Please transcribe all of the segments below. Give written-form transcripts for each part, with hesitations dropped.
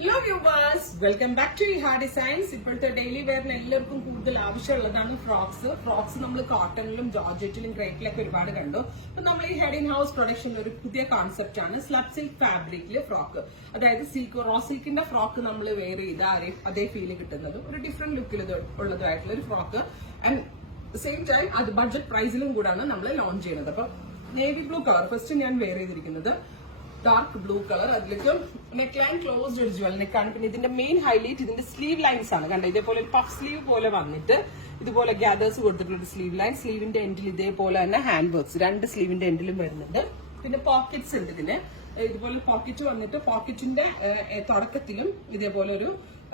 Hello viewers, welcome back to hard designs. ഇപ്പോഴത്തെ daily വെയറിന് എല്ലാവർക്കും കൂടുതൽ ആവശ്യമുള്ളതാണ് ഫ്രോക്സ് നമ്മൾ കോട്ടണിലും ജോർജറ്റിലും ക്രേപ്പിലൊക്കെ ഒരുപാട് കണ്ടു. അപ്പൊ നമ്മൾ ഈ ഹെഡ് ഇൻ ഹൗസ് പ്രൊഡക്ഷനിൽ ഒരു പുതിയ കോൺസെപ്റ്റ് ആണ് സ്ലബ് സിൽക്ക് ഫാബ്രിക്കില് ഫ്രോക്ക്. അതായത് റോ സിൽക്കിന്റെ ഫ്രോക്ക് നമ്മൾ വെയർ ചെയ്ത അതേ ഫീല് കിട്ടുന്നതും ഒരു ഡിഫറെന്റ് ലുക്കിൽ ഉള്ളതായിട്ടുള്ള ഒരു ഫ്രോക്ക്. ആൻഡ് സെയിം ടൈം അത് ബഡ്ജറ്റ് പ്രൈസിലും കൂടാണ് നമ്മൾ ലോഞ്ച് ചെയ്യുന്നത്. അപ്പൊ നേവി ബ്ലൂ കളർ ഫസ്റ്റ് ഞാൻ വെയർ ചെയ്തിരിക്കുന്നത്. ഡാർക്ക് ബ്ലൂ കളർ, അതിലേക്ക് നെക്ക് ലൈൻ ക്ലോസ്ഡ് ഒരു ജ്വൽ നെക്കാണ്. പിന്നെ ഇതിന്റെ മെയിൻ ഹൈലൈറ്റ് ഇതിന്റെ സ്ലീവ് ലൈൻസ് ആണ്. കണ്ടോ, ഇതേപോലെ ഒരു പഫ് സ്ലീവ് പോലെ വന്നിട്ട് ഇതുപോലെ ഗ്യാദേഴ്സ് കൊടുത്തിട്ടുള്ള ഒരു സ്ലീവ് ലൈൻ. സ്ലീവിന്റെ എൻഡിൽ ഇതേപോലെ തന്നെ ഹാൻഡ് വർക്ക്സ് രണ്ട് സ്ലീവിന്റെ എൻഡിലും വരുന്നുണ്ട്. പിന്നെ പോക്കറ്റ്സ് ഉണ്ട് ഇതിന്. ഇതുപോലെ പോക്കറ്റ് വന്നിട്ട് പോക്കറ്റിന്റെ തുടക്കത്തിലും ഇതേപോലെ ഒരു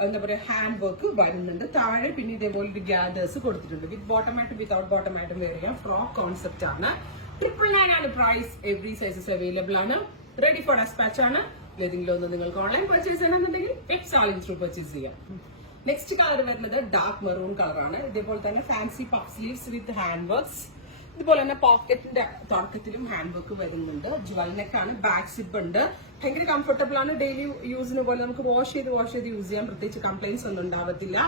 എന്താ പറയാ ഹാൻഡ് വർക്ക് വരുന്നുണ്ട്. താഴെ പിന്നെ ഇതേപോലെ ഒരു ഗ്യാദേഴ്സ് കൊടുത്തിട്ടുണ്ട്. വിത്ത് ബോട്ടമായിട്ടും വിത്തൗട്ട് ബോട്ടമായിട്ടും വെയർ ചെയ്യാം. ഫ്രോക്ക് കോൺസെപ്റ്റ് ആണ്. 999 ആണ് പ്രൈസ്. എവറി സൈസസ് അവൈലബിൾ ആണ്. റെഡി ഫോർ ഡെസ്പാച്ച് ആണ്. ഏതെങ്കിലും ഒന്ന് നിങ്ങൾക്ക് ഓൺലൈൻ പർച്ചേസ് ചെയ്യണമെന്നുണ്ടെങ്കിൽ വെബ് സാലിംഗ് ത്രൂ പർച്ചേസ് ചെയ്യാം. നെക്സ്റ്റ് കളർ വരുന്നത് ഡാർക്ക് മെറൂൺ കളറാണ്. ഇതേപോലെ തന്നെ ഫാൻസി പഫ് സ്ലീവ്സ് വിത്ത് ഹാൻഡ് വർക്ക്സ്. ഇതുപോലെ തന്നെ പോക്കറ്റിന്റെ തുടക്കത്തിലും ഹാൻഡ് വർക്ക് വരുന്നുണ്ട്. ജ്വൽ നെക്കാണ്. ബാക്ക് സിപ്പ് ഉണ്ട്. ഭയങ്കര കംഫർട്ടബിൾ ആണ്. ഡെയിലി യൂസിന് പോലെ നമുക്ക് വാഷ് ചെയ്ത് യൂസ് ചെയ്യാം. പ്രത്യേകിച്ച് കംപ്ലൈന്റ്സ് ഒന്നും ഉണ്ടാവത്തില്ല.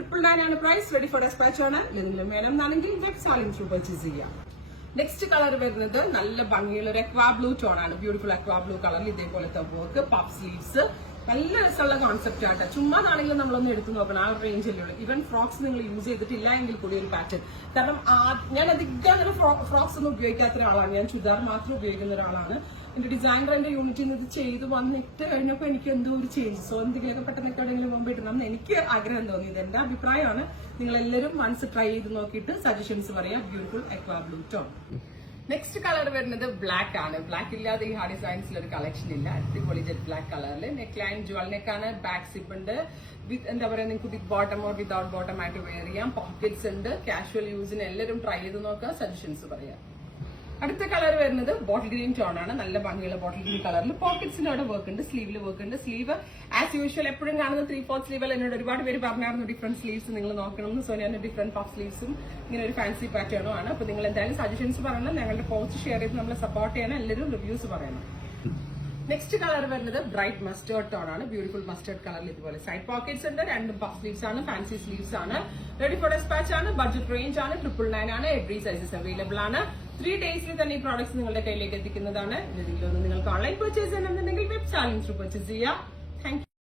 999 ആണ് പ്രൈസ്. റെഡി ഫോർ ഡെസ്പാച്ച് ആണ്. എന്തെങ്കിലും വേണമെന്നാണെങ്കിൽ വെബ് സാലിംഗ് ത്രൂ പർച്ചേസ് ചെയ്യാം. നെക്സ്റ്റ് കളർ വരുന്നത് നല്ല ഭംഗിയുള്ള ഒരു അക്വാ ബ്ലൂ ടോൺ ആണ്. ബ്യൂട്ടിഫുൾ അക്വാ ബ്ലൂ കളറിൽ ഇതേപോലത്തെ വർക്ക്, പഫ് സ്ലീവ്സ്. നല്ല രസമുള്ള കോൺസെപ്റ്റ് ആണ്. ചുമ്മാതാണെങ്കിലും നമ്മളൊന്ന് എടുത്തു നോക്കണം. ആ റേഞ്ചിലുള്ള ഈവൻ ഫ്രോക്സ് നിങ്ങൾ യൂസ് ചെയ്തിട്ടില്ല എങ്കിൽ കൂടി ഒരു പാറ്റേൺ. കാരണം ഞാൻ അധികം അങ്ങനെ ഫ്രോക്സ് ഒന്നും ഉപയോഗിക്കാത്ത ഒരാളാണ്. ഞാൻ ചുരിദാർ മാത്രം ഉപയോഗിക്കുന്ന ഒരാളാണ്. എന്റെ ഡിസൈനർ എന്റെ യൂണിറ്റിൽ നിന്ന് ഇത് ചെയ്ത് വന്നിട്ട് കഴിഞ്ഞപ്പോൾ എനിക്ക് എന്തോ ഒരു ചേഞ്ച് എന്തെങ്കിലുമൊക്കെ പെട്ടെന്ന് എവിടെയെങ്കിലും മുമ്പ് ഇട്ടണം എനിക്ക് ആഗ്രഹം തോന്നി. ഇത് എന്റെ അഭിപ്രായമാണ്. നിങ്ങൾ എല്ലാവരും മനസ്സ് ട്രൈ ചെയ്ത് നോക്കിയിട്ട് സജഷൻസ് പറയാം. ബ്യൂട്ടിഫുൾ അക്വാ ബ്ലൂ ടോൺ. നെക്സ്റ്റ് കളർ വരുന്നത് ബ്ലാക്ക് ആണ്. ബ്ലാക്ക് ഇല്ലാതെ ഈ ഹാർഡ് ഡിസൈൻസിൽ ഒരു കളക്ഷൻ ഇല്ല. അടിപൊളി ജെറ്റ് ബ്ലാക്ക് കളറിൽ നെക്ക് ലൈൻ ജ്വൽ നെക്കാണ്. ബാക്ക് സിപ്പ് ഉണ്ട്. വിത്ത് എന്താ പറയാ, നിങ്ങൾക്ക് വിത്ത് ബോട്ടം ഓർ വിത്തൗട്ട് ബോട്ടം ആയിട്ട് വെയർ ചെയ്യാം. പോക്കറ്റ്സ് ഉണ്ട്. കാഷ്വൽ യൂസിന് എല്ലാവരും ട്രൈ ചെയ്ത് നോക്കുക. സജഷൻസ് പറയാം. അടുത്ത കളർ വരുന്നത് ബോട്ടിൽ ഗ്രീൻ ടോൺ ആണ്. നല്ല ഭംഗിയുള്ള ബോട്ടിൽ ഗ്രീൻ കളറിൽ പോക്കറ്റ്സിന്റെ അവിടെ വർക്ക് ഉണ്ട്. സ്ലീവിൽ വർക്ക് ഉണ്ട്. സ്ലീവ് ആസ് യൂഷ്വൽ എപ്പോഴും കാണുന്ന 3/4 സ്ലീവ്. എന്നോട് ഒരുപാട് പേര് പറഞ്ഞായിരുന്നു ഡിഫറെന്റ് സ്ലീവ്സ് നിങ്ങൾ നോക്കണം. സോ ഞാൻ ഡിഫറെന്റ് പഫ് സ്ലീവ്സും ഇങ്ങനെ ഒരു ഫാൻസി പാറ്റേണും ആണ്. അപ്പൊ നിങ്ങൾ എന്തായാലും സജഷൻസ് പറയണം. ഞങ്ങളുടെ പോസ്റ്റ് ഷെയർ ചെയ്ത് നമ്മളെ സപ്പോർട്ട് ചെയ്യണം. എല്ലാവരും റിവ്യൂസ് പറയണം. നെക്സ്റ്റ് കളർ വരുന്നത് ബ്രൈറ്റ് മസ്റ്റേർഡ് ടോൺ ആണ്. ബ്യൂട്ടിഫുൾ മസ്റ്റേർഡ് കളറിൽ ഇതുപോലെ സൈഡ് പോക്കറ്റ്സ് ഉണ്ട്. രണ്ടും പഫ് സ്ലീവ്സ് ആണ്. ഫാൻസി സ്ലീവ്സ് ആണ്. റെഡി ഫോർ ഡെസ്പാച്ച് ആണ്. ബഡ്ജറ്റ് റേഞ്ച് ആണ്. 999 ആണ്. എവറി സൈസസ് അവൈലബിൾ ആണ്. 3 ഡേയ്സിൽ തന്നെ ഈ പ്രോഡക്ട്സ് നിങ്ങളുടെ കയ്യിലേക്ക് എത്തിക്കുന്നതാണ്. ഇതിലൊന്നും നിങ്ങൾക്ക് ഓൺലൈൻ പർച്ചേസ് ചെയ്യണമെന്നുണ്ടെങ്കിൽ വെബ് സാലിംഗ് ത്രൂ പർച്ചേസ് ചെയ്യാം.